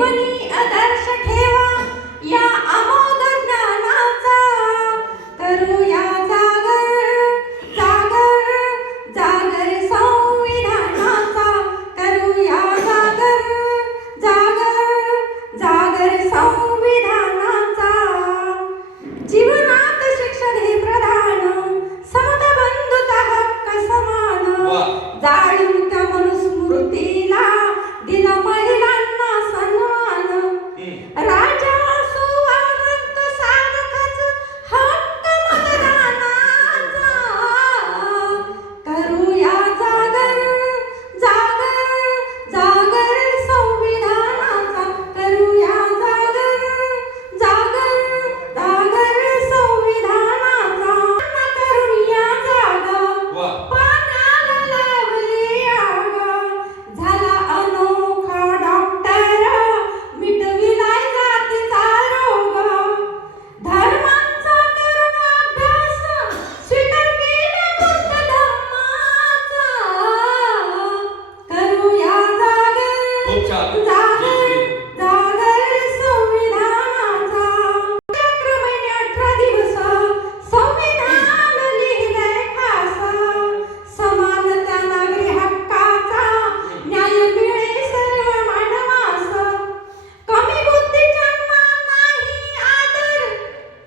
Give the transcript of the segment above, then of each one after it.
कुणी आदर्श ठेवा. या अमोघ ज्ञानाचा करूया जागर. जागर जागर संविधानाचा करूया जागर. जागर जागर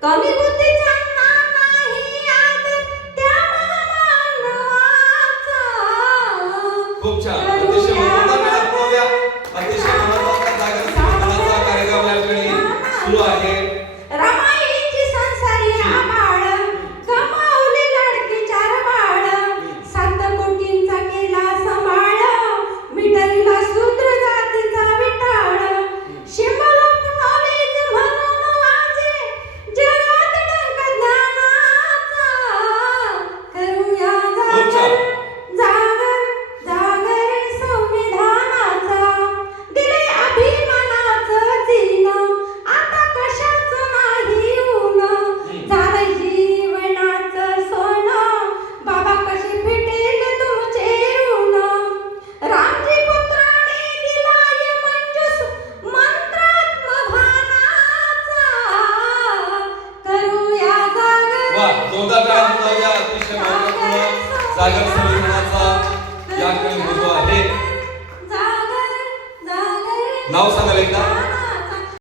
कमी बुद्धीच्यांना नाही आदर त्या महामानवाचा खूप छान. अतिशय महत्त्वाचा कार्यक्रम या सुरू आहे. तोंडाच्या आजूला अतिशय महत्त्वपूर्ण आहे. नाव सांगाल एकदा?